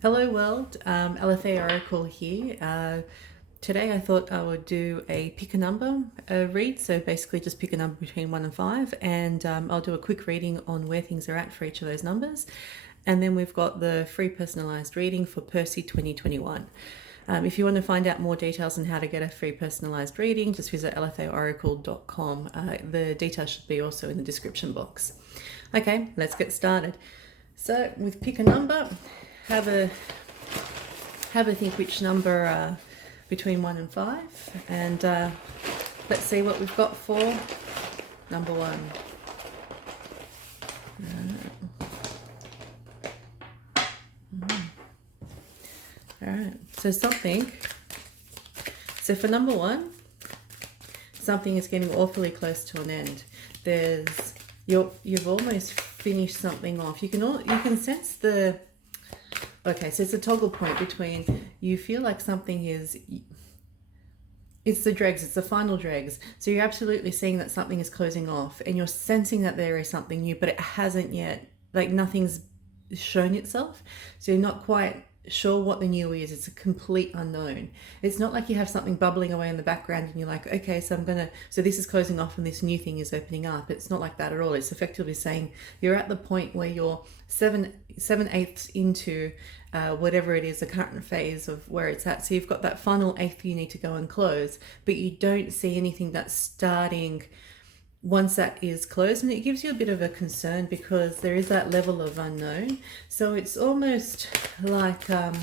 Hello world, LFA Oracle here. Today I thought I would do a pick a number read, so basically just pick a number between 1 and 5, and I'll do a quick reading on where things are at for each of those numbers. And then we've got the free personalised reading for Perci2021. If you want to find out more details on how to get a free personalised reading, just visit lfaoracle.com. The details should be also in the description box. Okay, let's get started. So with pick a number, have a think which number between 1 and 5, and let's see what we've got for number 1. All right, so for number 1, something is getting awfully close to an end. You've almost finished something off. You can sense the. Okay, so it's a toggle point between you feel like something it's the dregs, it's the final dregs. So you're absolutely seeing that something is closing off, and you're sensing that there is something new, but it hasn't yet, like nothing's shown itself. So you're not quite sure what the new is. It's a complete unknown. It's not like you have something bubbling away in the background and you're like, okay, so this is closing off and this new thing is opening up. It's not like that at all. It's effectively saying you're at the point where you're 7/8 into whatever it is, the current phase of where it's at. So you've got that final eighth you need to go and close, but you don't see anything that's starting once that is closed, and it gives you a bit of a concern because there is that level of unknown. So it's almost like there's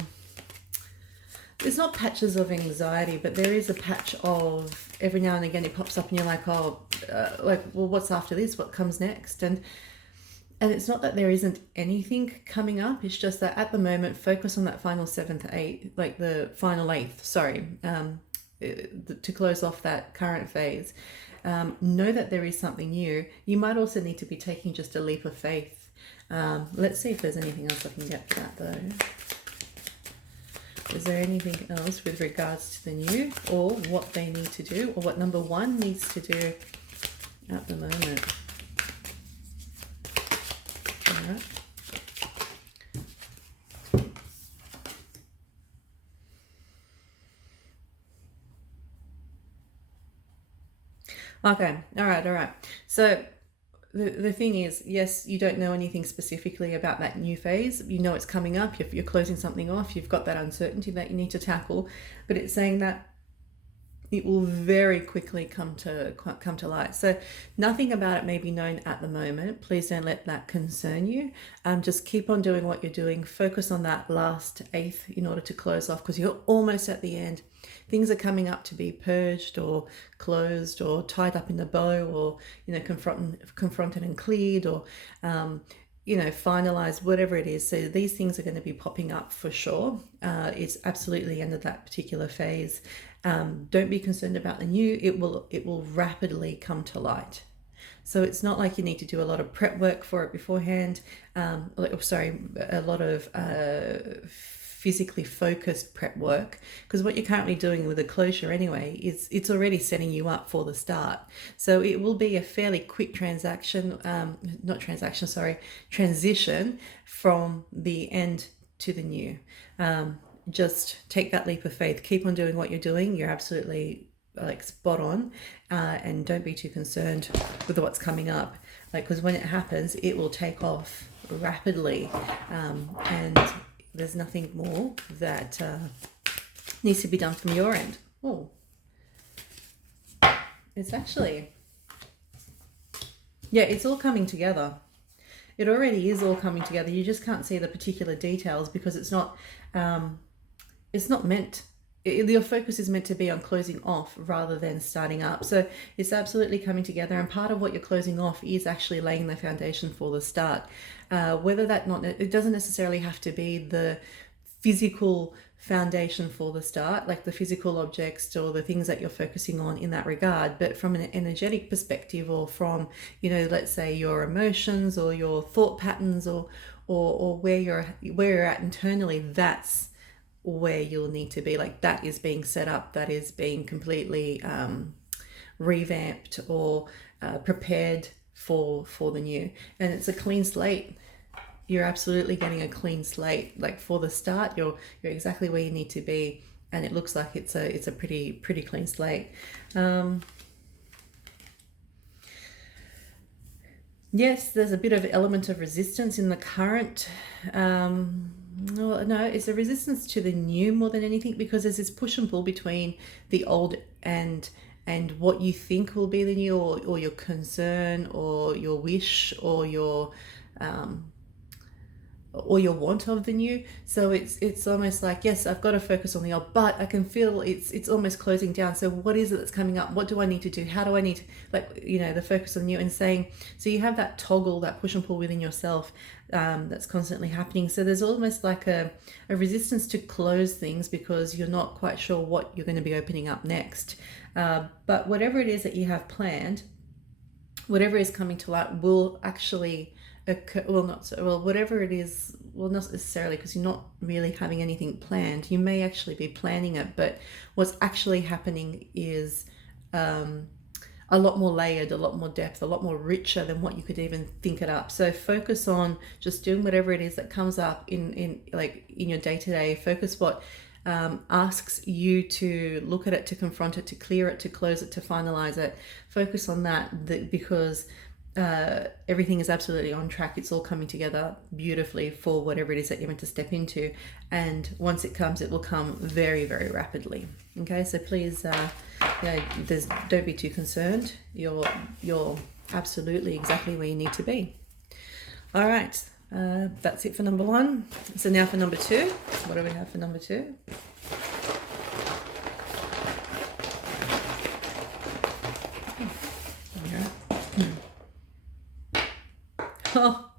not patches of anxiety, but there is a patch of every now and again it pops up and you're like, well, what's after this, what comes next? And it's not that there isn't anything coming up, it's just that at the moment focus on that final 7/8, like the final 8th, to close off that current phase. Know that there is something new. You might also need to be taking just a leap of faith. Let's see if there's anything else I can get for that though. Is there anything else with regards to the new, or what they need to do, or what number 1 needs to do at the moment? All right. Okay, all right. So the thing is, yes, you don't know anything specifically about that new phase. You know it's coming up, you're closing something off, you've got that uncertainty that you need to tackle, but it's saying that it will very quickly come to light. So nothing about it may be known at the moment. Please don't let that concern you. Just keep on doing what you're doing. Focus on that last eighth in order to close off, because you're almost at the end. Things are coming up to be purged or closed or tied up in a bow, or confronted and cleared, or finalized, whatever it is. So these things are going to be popping up for sure. It's absolutely the end of that particular phase. Don't be concerned about the new. It will rapidly come to light. So it's not like you need to do a lot of prep work for it beforehand. A lot of physically focused prep work, because what you're currently doing with the closure anyway is it's already setting you up for the start. So it will be a fairly quick transition from the end to the new. Just take that leap of faith, keep on doing what you're doing. You're absolutely spot on, and don't be too concerned with what's coming up, because when it happens it will take off rapidly, and there's nothing more that needs to be done from your end. Oh, it's actually, yeah, it's all coming together. It already is all coming together. You just can't see the particular details because it's not meant, your focus is meant to be on closing off rather than starting up. So it's absolutely coming together, and part of what you're closing off is actually laying the foundation for the start. It doesn't necessarily have to be the physical foundation for the start, like the physical objects or the things that you're focusing on in that regard, but from an energetic perspective, or from, let's say your emotions or your thought patterns, or where you're at internally, that's where you'll need to be. Like, that is being set up, that is being completely revamped or prepared for the new, and it's a clean slate. you're absolutely getting a clean slate. Like for the start, you're exactly where you need to be, and it looks like it's a pretty clean slate. Yes, there's a bit of element of resistance in the current. No, it's a resistance to the new more than anything, because there's this push and pull between the old and what you think will be the new, or your concern, or your wish, or your want of the new. So it's almost like, yes, I've got to focus on the old, but I can feel it's almost closing down. So what is it that's coming up? What do I need to do? How do I need to, like, the focus on the new, and saying, so you have that toggle, that push and pull within yourself, that's constantly happening. So there's almost like a resistance to close things, because you're not quite sure what you're going to be opening up next. But whatever it is that you have planned, whatever is coming to light will actually occur. Whatever it is, not necessarily, because you're not really having anything planned. You may actually be planning it, but what's actually happening is a lot more layered, a lot more depth, a lot more richer than what you could even think it up. So focus on just doing whatever it is that comes up in your day-to-day. Focus what asks you to look at it, to confront it, to clear it, to close it, to finalize it. Focus on that, because everything is absolutely on track. It's all coming together beautifully for whatever it is that you're meant to step into, and once it comes, it will come very, very rapidly. Okay, so please, don't be too concerned. You're absolutely exactly where you need to be. All right, that's it for number one. So now for number two, what do we have for number two? Oh,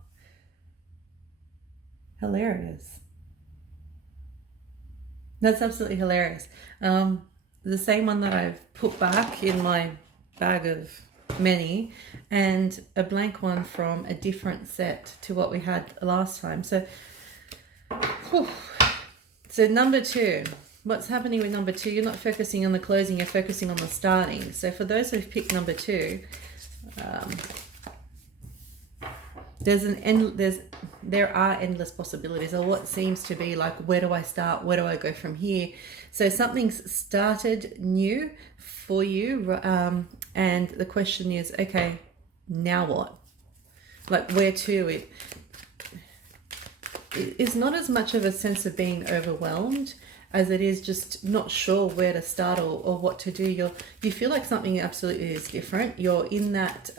hilarious. That's absolutely hilarious. The same one that I've put back in my bag of many, and a blank one from a different set to what we had last time. So number two, what's happening with number two? You're not focusing on the closing, you're focusing on the starting. So for those who've picked number two, there are endless possibilities, or what seems to be like, where do I start? Where do I go from here? So something's started new for you, and the question is, okay, now what? Like, where to? It's not as much of a sense of being overwhelmed as it is just not sure where to start or what to do. You feel like something absolutely is different. You're in that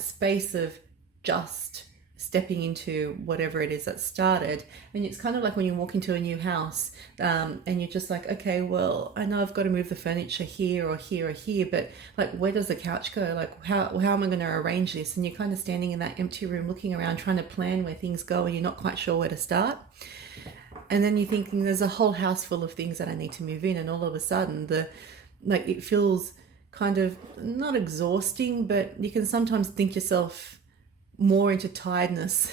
space of just stepping into whatever it is that started. And it's kind of like when you walk into a new house, and you're just like, okay, well, I know I've got to move the furniture here or here or here, but like, where does the couch go? Like, how am I going to arrange this? And you're kind of standing in that empty room looking around, trying to plan where things go, and you're not quite sure where to start. And then you're thinking, there's a whole house full of things that I need to move in, and all of a sudden it feels kind of not exhausting, but you can sometimes think yourself more into tiredness,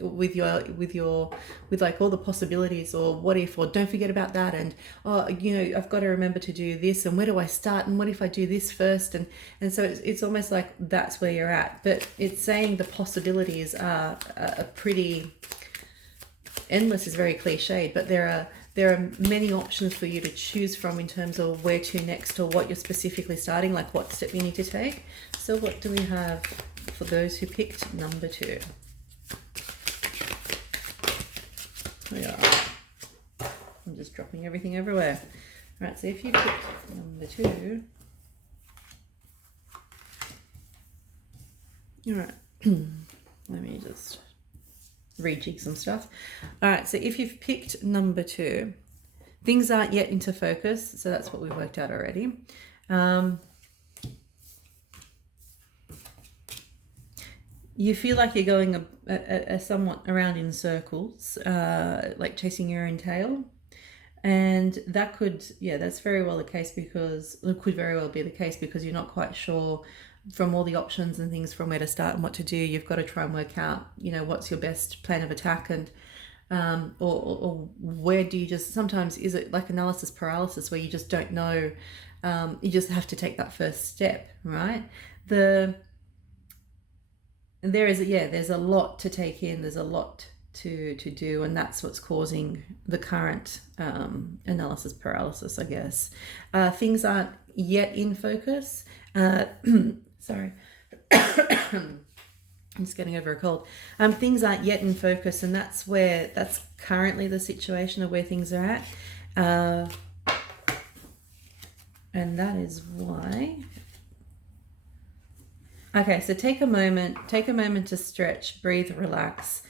with like all the possibilities, or what if, or don't forget about that, and I've got to remember to do this, and where do I start, and what if I do this first, and so it's almost like that's where you're at. But it's saying the possibilities are pretty endless. Is very cliched, but there are many options for you to choose from in terms of where to next, or what you're specifically starting, like what step you need to take. So what do we have for those who picked number two? Yeah, I'm just dropping everything everywhere. Right, so if you picked number two, all right, let me just rejig some stuff. All right, so if you've picked number two, things aren't yet into focus, so that's what we've worked out already. You feel like you're going a somewhat around in circles, like chasing your own tail. And that that's very well the case, because it could very well be the case, because you're not quite sure from all the options and things from where to start and what to do. You've got to try and work out, what's your best plan of attack, and or where do you just, sometimes is it like analysis paralysis, where you just don't know, you just have to take that first step, right? there's a lot to take in. There's a lot to do, and that's what's causing the current analysis paralysis, I guess. Things aren't yet in focus. Sorry. I'm just getting over a cold. Things aren't yet in focus, and that's currently the situation of where things are at. And that is why. Okay, so take a moment to stretch, breathe, relax.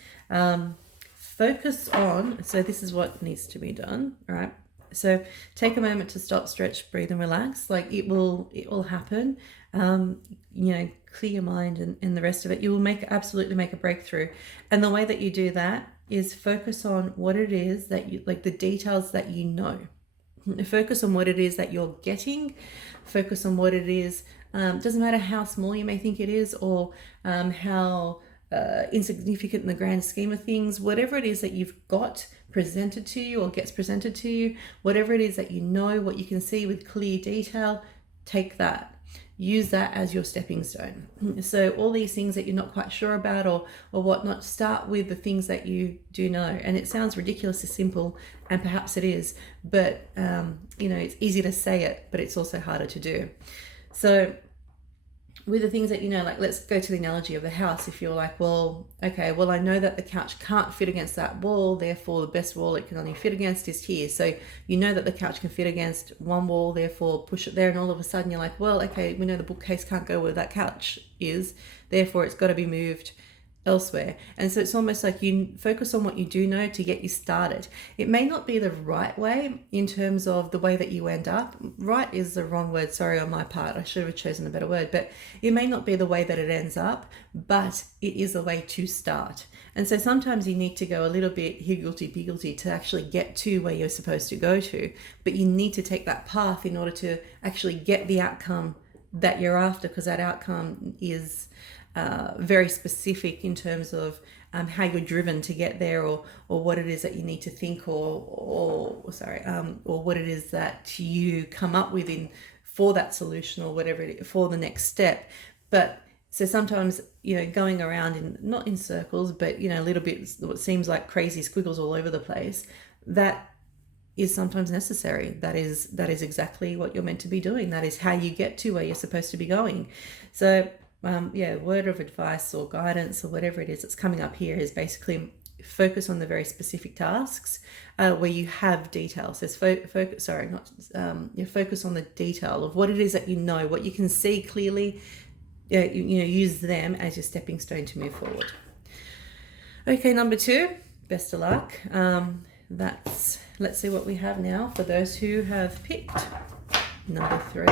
Focus on, so this is what needs to be done, all right? So take a moment to stop, stretch, breathe, and relax. Like it will happen. Clear your mind and the rest of it. You will absolutely make a breakthrough. And the way that you do that is focus on what it is that you, like the details that you know. Focus on what it is that you're getting. Focus on what it is. Doesn't matter how small you may think it is, or how insignificant in the grand scheme of things. Whatever it is that you've got presented to you or gets presented to you, whatever it is that you know, what you can see with clear detail, take that. Use that as your stepping stone. So all these things that you're not quite sure about or whatnot, start with the things that you do know. And it sounds ridiculously simple, and perhaps it is, but it's easy to say it, but it's also harder to do. So with the things that you know, like let's go to the analogy of the house. If you're like, well, okay, well, I know that the couch can't fit against that wall, therefore the best wall it can only fit against is here. So you know that the couch can fit against one wall, therefore push it there, and all of a sudden you're like, well, okay, we know the bookcase can't go where that couch is, therefore it's got to be moved elsewhere. And so it's almost like you focus on what you do know to get you started. It may not be the right way in terms of the way that you end up. Right is the wrong word, sorry on my part, I should have chosen a better word, but it may not be the way that it ends up, but it is the way to start. And so sometimes you need to go a little bit higgledy-piggledy to actually get to where you're supposed to go to, but you need to take that path in order to actually get the outcome that you're after, because that outcome is very specific in terms of how you're driven to get there, or what it is that you need to think, or what it is that you come up with for that solution, or whatever it is, for the next step. But so sometimes going around not in circles, but a little bit what seems like crazy squiggles all over the place, that is sometimes necessary. That is exactly what you're meant to be doing. That is how you get to where you're supposed to be going. So word of advice or guidance or whatever it is that's coming up here is basically focus on the very specific tasks where you have details. So focus on the detail of what it is that you know, what you can see clearly. Use them as your stepping stone to move forward. Okay, number 2, best of luck. Let's see what we have now for those who have picked number 3.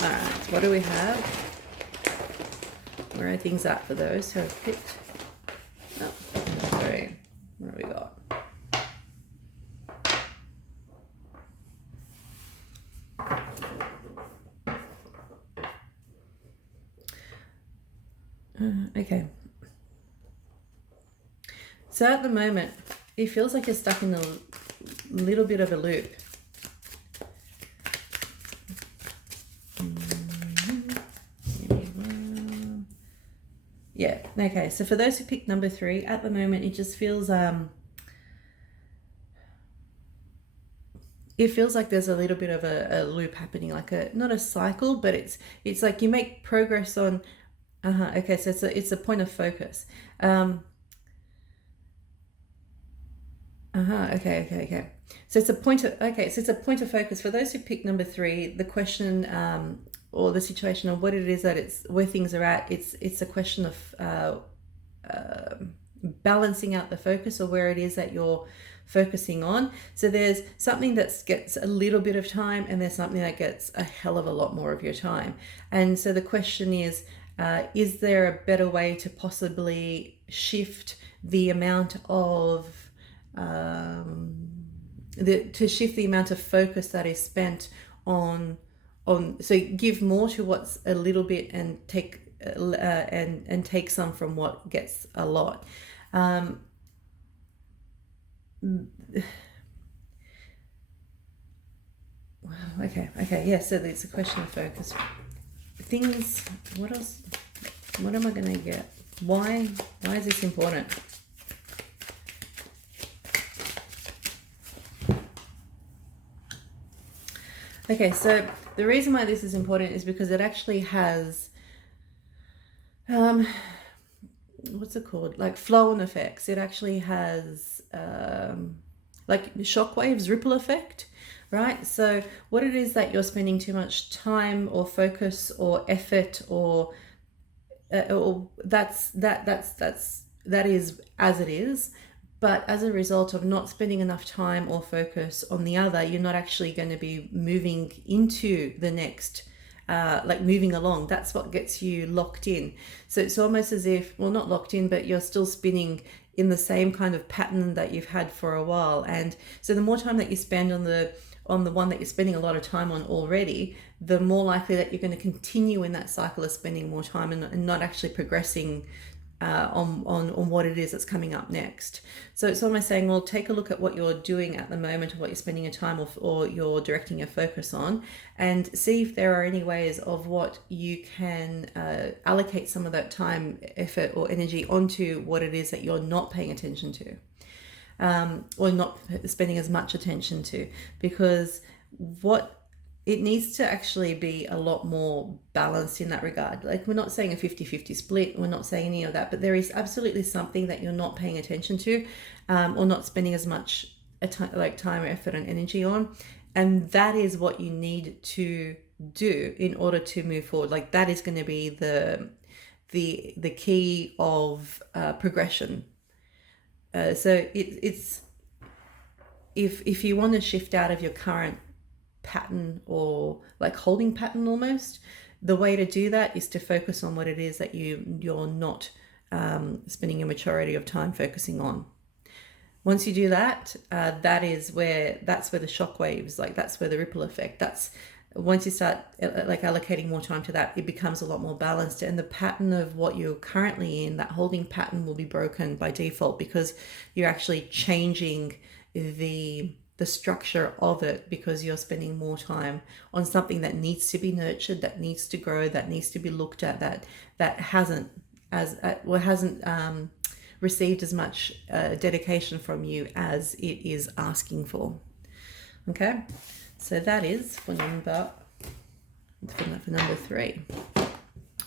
All right, what do we have? Where are things at for those who have picked? Oh, sorry. What have we got? Okay. So at the moment, it feels like you're stuck in a little bit of a loop. Yeah, okay, so for those who picked number 3, at the moment it just feels it feels like there's a little bit of a loop happening, like not a cycle, but it's like you make progress on okay, so it's a point of focus. Okay. So it's a point of focus. For those who picked number 3, the question or the situation of what it is that it's where things are at, it's a question of balancing out the focus, or where it is that you're focusing on. So there's something that gets a little bit of time, and there's something that gets a hell of a lot more of your time. And so the question is there a better way to possibly shift the amount of shift the amount of focus that is spent on so give more to what's a little bit and take and take some from what gets a lot. Okay, yeah, so it's a question of focus. things, what else, what am I going to get? Why is this important? Okay, so the reason why this is important is because it actually has, what's it called? Like flow-on effects. It actually has like shockwaves, ripple effect, right? So what it is that you're spending too much time or focus or effort or that is as it is. But as a result of not spending enough time or focus on the other, you're not actually going to be moving into the next, like moving along. That's what gets you locked in. So it's almost as if, well, not locked in, but you're still spinning in the same kind of pattern that you've had for a while. And so the more time that you spend on the one that you're spending a lot of time on already, the more likely that you're going to continue in that cycle of spending more time and not actually progressing on what it is that's coming up next. So it's almost saying, well, take a look at what you're doing at the moment, or what you're spending your time or you're directing your focus on, and see if there are any ways of what you can allocate some of that time, effort, or energy onto what it is that you're not paying attention to, or not spending as much attention to, because what it needs to actually be a lot more balanced in that regard. Like, we're not saying a 50-50 split, we're not saying any of that, but there is absolutely something that you're not paying attention to, or not spending as much time, effort, and energy on. And that is what you need to do in order to move forward. Like, that is going to be the key of progression. So it's if you want to shift out of your current pattern, or like holding pattern almost, the way to do that is to focus on what it is that you're not spending a majority of time focusing on. Once you do that, that's where the shock waves, like that's where the ripple effect, that's once you start like allocating more time to that, it becomes a lot more balanced, and the pattern of what you're currently in, that holding pattern, will be broken by default, because you're actually changing the structure of it, because you're spending more time on something that needs to be nurtured, that needs to grow, that needs to be looked at, that hasn't received as much dedication from you as it is asking for. Okay, so that is for number 3.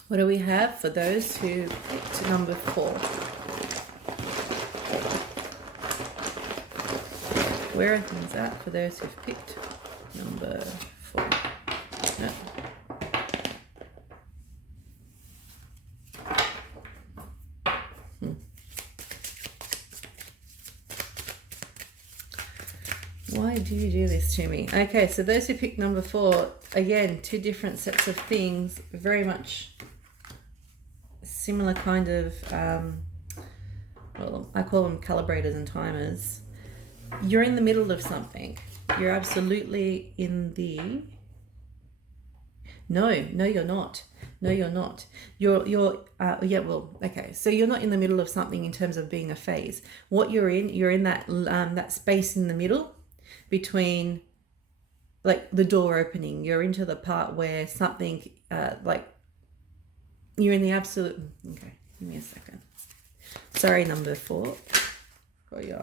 What do we have for those who picked number 4? Where are things at for those who've picked number 4? No. Why do you do this to me? Okay, so those who picked number 4, again, 2 different sets of things, very much similar kind of, well, I call them calibrators and timers. You're in the middle of something. You're absolutely in the... No, you're not. No, you're not. Yeah, well, okay. So you're not in the middle of something in terms of being a phase. What you're in that that space in the middle between, like, the door opening. You're into the part where something, like, you're in the absolute... Okay, give me a second. Sorry, number 4. Got your...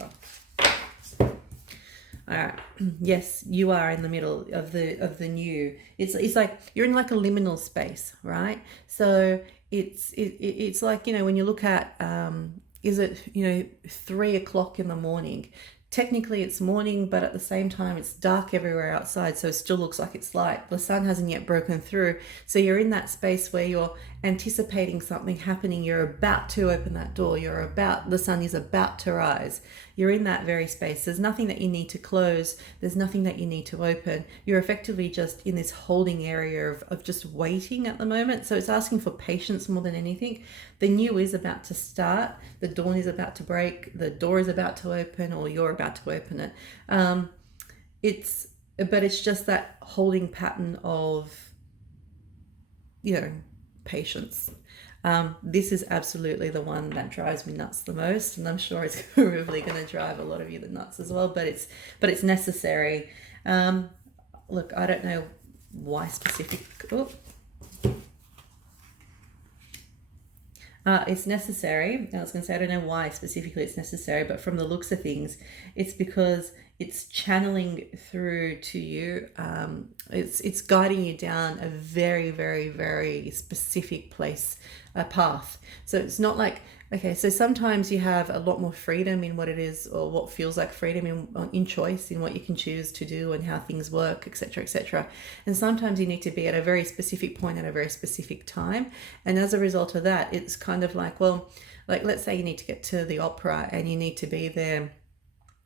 All right. Yes, you are in the middle of the new. It's like you're in like a liminal space, right? So it's like, you know, when you look at is it, you know, 3 o'clock in the morning? Technically it's morning, but at the same time it's dark everywhere outside, so it still looks like it's light. The sun hasn't yet broken through. So you're in that space where you're anticipating something happening. You're about to open that door. The sun is about to rise. You're in that very space. There's nothing that you need to close. There's nothing that you need to open. You're effectively just in this holding area of just waiting at the moment. So it's asking for patience more than anything. The new is about to start. The dawn is about to break. The door is about to open, or you're about to open it. It's just that holding pattern of, you know, patience. This is absolutely the one that drives me nuts the most, and I'm sure it's probably going to drive a lot of you the nuts as well, but it's necessary. Look, I don't know why specific... Oh, It's necessary. I was going to say, I don't know why specifically it's necessary, but from the looks of things, it's because it's channeling through to you. It's guiding you down a very, very, very specific place, a path. So it's not like, okay, so sometimes you have a lot more freedom in what it is, or what feels like freedom in choice, in what you can choose to do and how things work, etc., etc. And sometimes you need to be at a very specific point at a very specific time. And as a result of that, it's kind of like, well, like let's say you need to get to the opera and you need to be there,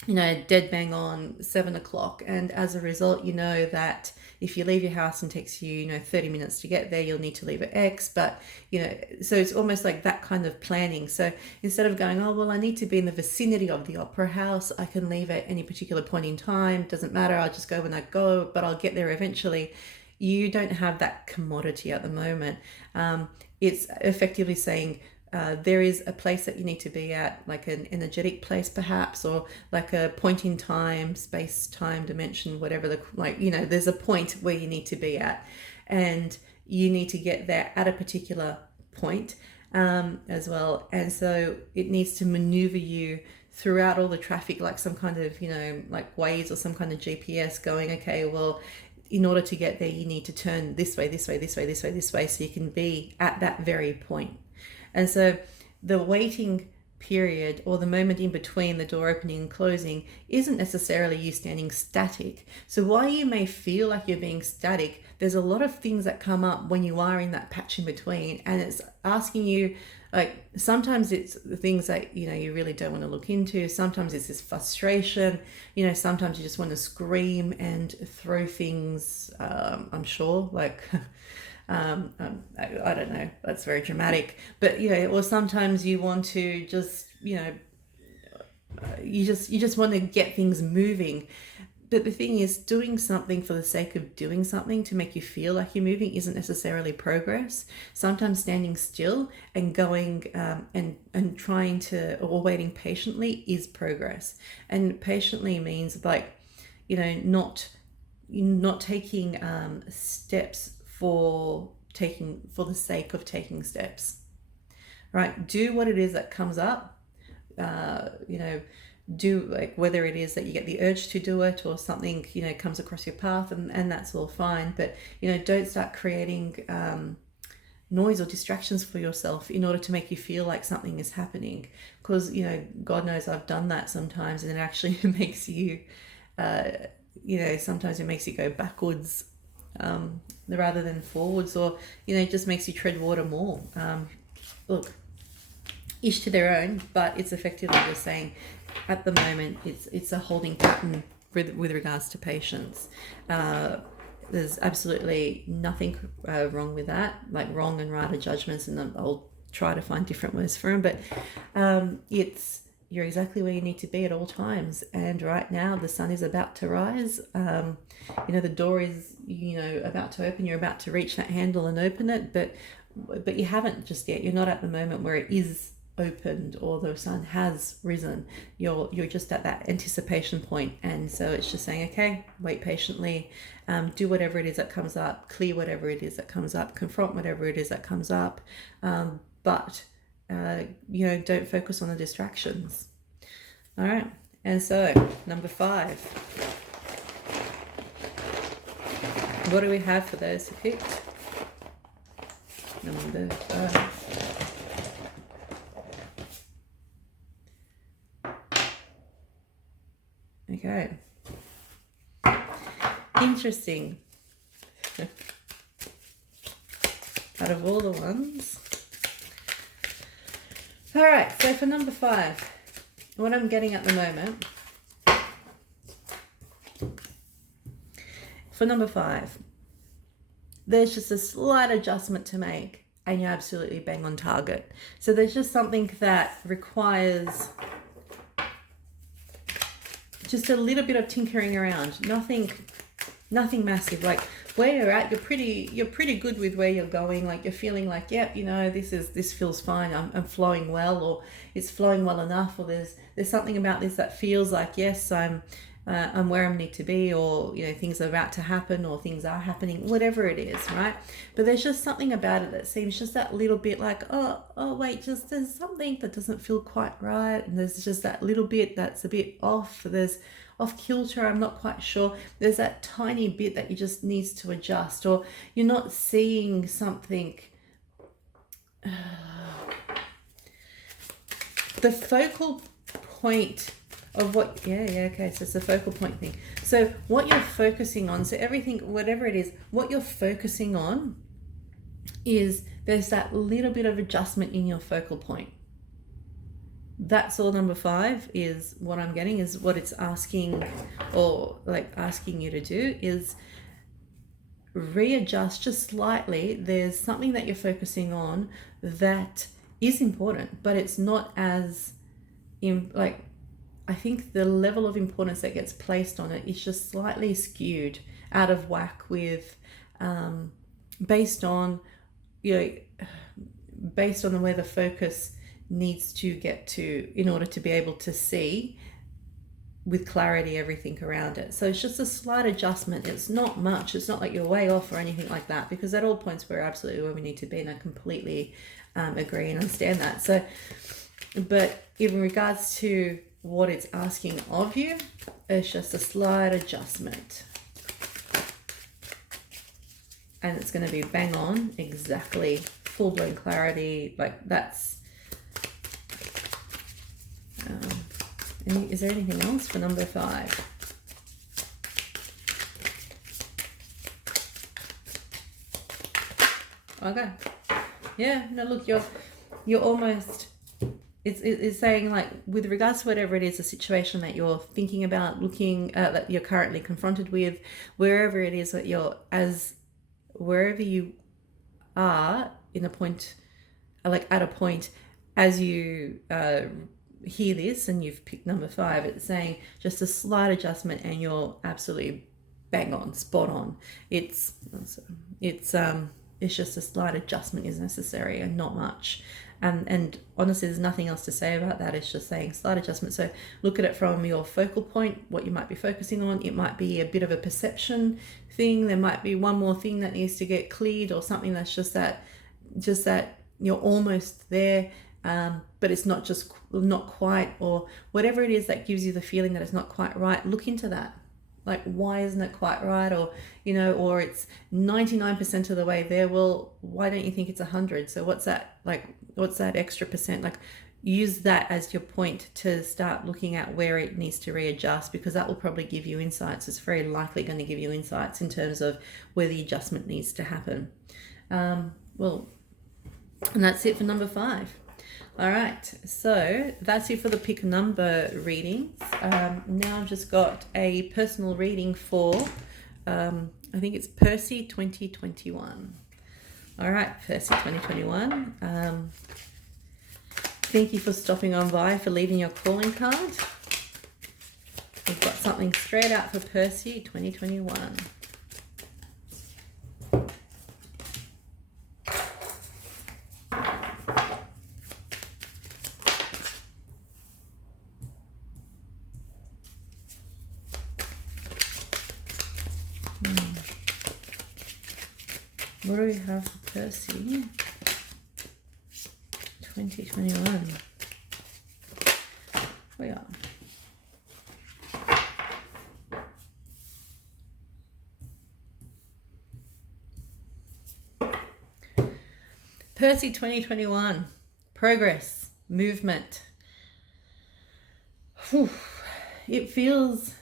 you know, dead bang on 7 o'clock. And as a result, you know that if you leave your house and takes you, you know, 30 minutes to get there, you'll need to leave at X. But, you know, so it's almost like that kind of planning. So instead of going, oh, well, I need to be in the vicinity of the opera house, I can leave at any particular point in time. Doesn't matter. I'll just go when I go, but I'll get there eventually. You don't have that commodity at the moment. It's effectively saying, there is a place that you need to be at, like an energetic place perhaps, or like a point in time, space, time, dimension, whatever there's a point where you need to be at, and you need to get there at a particular point as well. And so it needs to maneuver you throughout all the traffic, like some kind of, you know, like Waze or some kind of GPS going, okay, well, in order to get there, you need to turn this way, this way, this way, this way, this way, so you can be at that very point. And so the waiting period, or the moment in between the door opening and closing, isn't necessarily you standing static. So while you may feel like you're being static, there's a lot of things that come up when you are in that patch in between, and it's asking you, like, sometimes it's the things that, you know, you really don't want to look into. Sometimes it's this frustration, you know, sometimes you just want to scream and throw things, I'm sure, like I don't know, that's very dramatic, but you know, or sometimes you want to just, you know, you just want to get things moving. But the thing is, doing something for the sake of doing something to make you feel like you're moving isn't necessarily progress. Sometimes standing still and going and trying to, or waiting patiently, is progress. And patiently means, like, you know, not taking steps for the sake of taking steps, right? Do what it is that comes up, you know, do, like, whether it is that you get the urge to do it or something, you know, comes across your path, and that's all fine. But, you know, don't start creating noise or distractions for yourself in order to make you feel like something is happening, because, you know, God knows I've done that sometimes, and it actually makes you you know, sometimes it makes you go backwards rather than forwards, or, you know, it just makes you tread water more. Look, each to their own, but it's effectively just saying, at the moment, it's a holding pattern with regards to patience. There's absolutely nothing wrong with that, like wrong and right are judgments, and I'll try to find different words for them, but you're exactly where you need to be at all times. And right now, the sun is about to rise. You know, the door is, you know, about to open. You're about to reach that handle and open it, but you haven't just yet. You're not at the moment where it is opened or the sun has risen. You're just at that anticipation point. And so it's just saying, okay, wait patiently, do whatever it is that comes up, clear whatever it is that comes up, confront whatever it is that comes up, but you know, don't focus on the distractions. All right. And so number 5, what do we have for those who picked number 5? Okay. Interesting. Out of all the ones. All right, so for number 5, what I'm getting at the moment, for number 5, there's just a slight adjustment to make and you're absolutely bang on target. So there's just something that requires just a little bit of tinkering around. Nothing massive. Like where you're at, you're pretty good with where you're going. Like you're feeling like, yep, you know, this feels fine. I'm flowing well, or it's flowing well enough, or there's something about this that feels like, yes, I'm I'm where I need to be, or things are about to happen, or things are happening, whatever it is, right? But there's just something about it that seems just that little bit like, oh wait, just there's something that doesn't feel quite right, and there's just that little bit that's a bit off. There's off kilter, I'm not quite sure. There's that tiny bit that you just needs to adjust, or you're not seeing something. The focal point of what, okay, so it's the focal point thing. So what you're focusing on, so everything, whatever it is, what you're focusing on is there's that little bit of adjustment in your focal point. That's all number 5 is what I'm getting, is what it's asking, or like asking you to do, is readjust just slightly. There's something that you're focusing on that is important, but it's not as I think the level of importance that gets placed on it is just slightly skewed, out of whack with based on based on where the focus needs to get to in order to be able to see with clarity everything around it. So it's just a slight adjustment. It's not much. It's not like you're way off or anything like that, because at all points we're absolutely where we need to be, and I completely agree and understand that. So, but in regards to what it's asking of you, it's just a slight adjustment, and it's going to be bang on, exactly, full-blown clarity. Like that's is there anything else for number 5? Okay, yeah, no, look, you're almost, it's saying, like, with regards to whatever it is, the situation that you're thinking about, looking that you're currently confronted with, wherever it is that wherever you are in a point, like at a point, as you hear this and you've picked number 5, it's saying just a slight adjustment and you're absolutely bang on, spot on. It's just a slight adjustment is necessary and not much. And honestly, there's nothing else to say about that. It's just saying slight adjustment. So look at it from your focal point, what you might be focusing on. It might be a bit of a perception thing. There might be one more thing that needs to get cleared, or something that's just that you're almost there, but it's not quite, or whatever it is that gives you the feeling that it's not quite right. Look into that. Like, why isn't it quite right? Or, or it's 99% of the way there. Well, why don't you think it's 100? So what's that extra percent? Like, use that as your point to start looking at where it needs to readjust, because that will probably give you insights. It's very likely going to give you insights in terms of where the adjustment needs to happen. Well, and that's it for number 5. All right, so that's it for the pick number readings. Now I've just got a personal reading for, I think it's Perci2021. All right, Perci2021. Thank you for stopping on by, for leaving your calling card. We've got something straight out for Perci2021. What do we have for Perci 2021? We are. Perci 2021. Progress, movement. Whew. It feels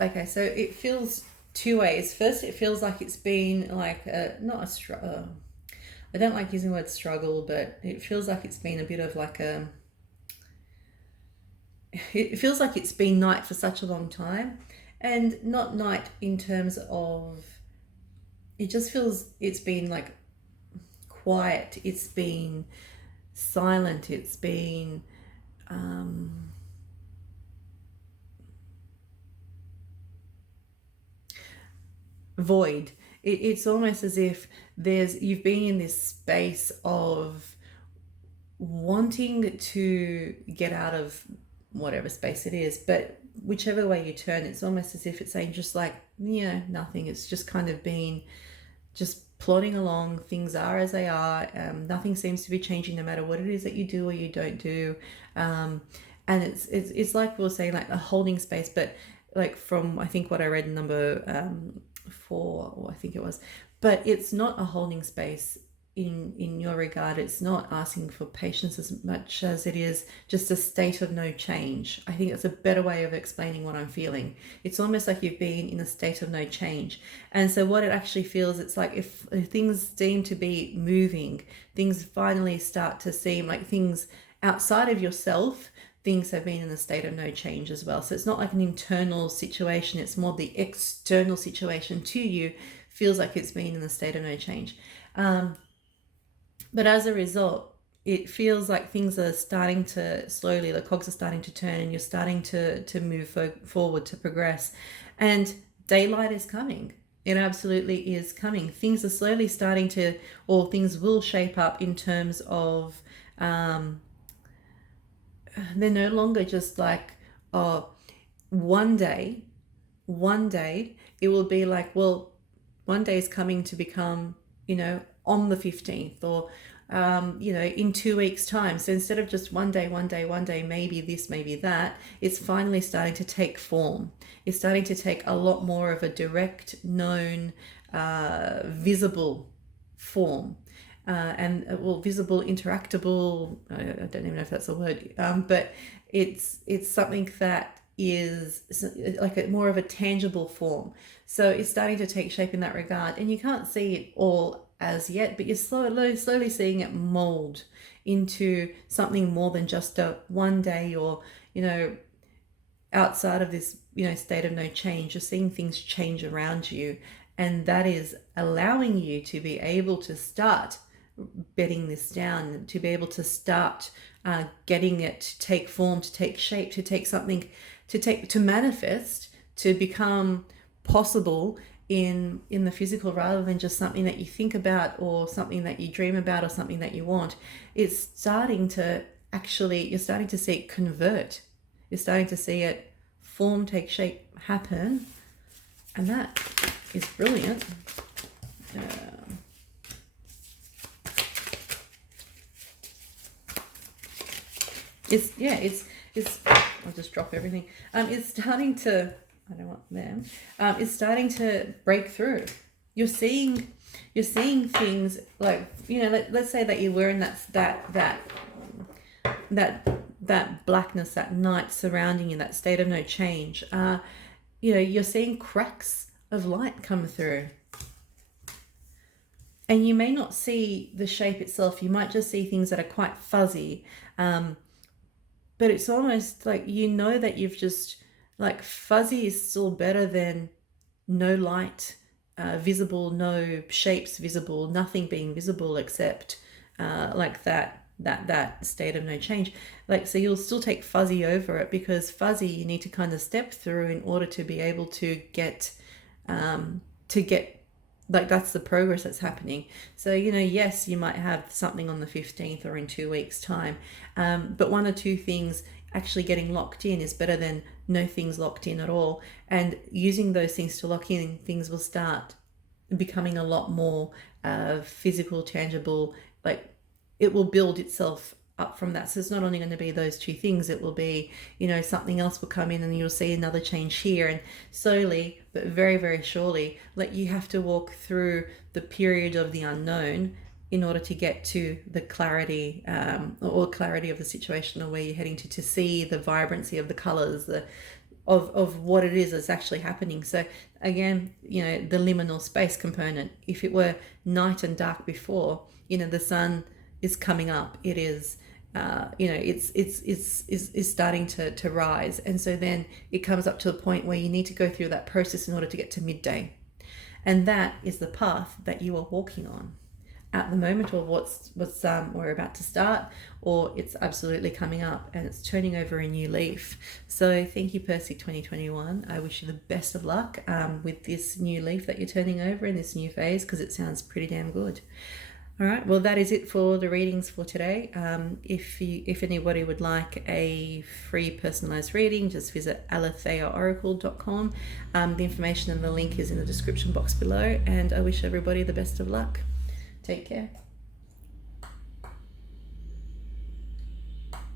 okay, so it feels two ways. First, it feels like it's been like not a struggle. I don't like using the word struggle, but it feels like it's been a bit of like it feels like it's been night for such a long time, and not night in terms of, it just feels it's been like quiet, it's been silent, it's been void. It's almost as if you've been in this space of wanting to get out of whatever space it is, but whichever way you turn, it's almost as if it's saying just like, yeah, nothing. It's just kind of been just plodding along. Things are as they are. Nothing seems to be changing no matter what it is that you do or you don't do. And it's like we were saying, like a holding space, but like from, I think what I read in number 4, or I think it was, but it's not a holding space in your regard. It's not asking for patience as much as it is just a state of no change. I think it's a better way of explaining what I'm feeling. It's almost like you've been in a state of no change. And so what it actually feels, it's like if things seem to be moving, things finally start to seem like things outside of yourself, things have been in a state of no change as well. So it's not like an internal situation, it's more the external situation to you feels like it's been in a state of no change. But as a result, it feels like things are starting to slowly, the cogs are starting to turn and you're starting to move forward, to progress. And daylight is coming. It absolutely is coming. Things are slowly starting to, or things will shape up in terms of, they're no longer just like, oh, one day it will be like, well, one day is coming to become, on the 15th, or in 2 weeks time. So instead of just one day, maybe this, maybe that, it's finally starting to take form. It's starting to take a lot more of a direct, known, visible form. Visible, interactable, I don't even know if that's a word, but it's something that is like more of a tangible form. So it's starting to take shape in that regard, and you can't see it all as yet, but you're slowly seeing it mold into something more than just a one day, or outside of this state of no change. You're seeing things change around you, and that is allowing you to be able to start bedding this down, to be able to start getting it to take form, to take shape, to take something, to manifest, to become possible in the physical, rather than just something that you think about, or something that you dream about, or something that you want. It's starting to you're starting to see it convert. You're starting to see it form, take shape, happen. And that is brilliant. It's I'll just drop everything. It's starting to, I don't want them. It's starting to break through. You're seeing things like, let's say that you were in that blackness, that night surrounding you, that state of no change. You're seeing cracks of light come through. And you may not see the shape itself. You might just see things that are quite fuzzy. But it's almost like, that you've just, like, fuzzy is still better than no light visible, no shapes visible, nothing being visible except like that state of no change. Like, so you'll still take fuzzy over it, because fuzzy you need to kind of step through in order to be able to get like, that's the progress that's happening. So, yes, you might have something on the 15th or in 2 weeks time, but one or two things actually getting locked in is better than no things locked in at all. And using those things to lock in, things will start becoming a lot more physical, tangible. Like, it will build itself up from that. So it's not only going to be those two things, it will be, something else will come in, and you'll see another change here. And slowly, but very, very surely, like, you have to walk through the period of the unknown in order to get to the clarity, or clarity of the situation, or where you're heading to see the vibrancy of the colors, of what it is that's actually happening. So again, the liminal space component. If it were night and dark before, the sun is coming up. It is, it's starting to rise. And so then it comes up to the point where you need to go through that process in order to get to midday. And that is the path that you are walking on at the moment, or what's we're about to start, or it's absolutely coming up and it's turning over a new leaf. So thank you, Perci2021. I wish you the best of luck with this new leaf that you're turning over in this new phase, because it sounds pretty damn good. All right, well, that is it for the readings for today. If anybody would like a free personalized reading, just visit aletheaoracle.com. The information and the link is in the description box below, and I wish everybody the best of luck. Take care.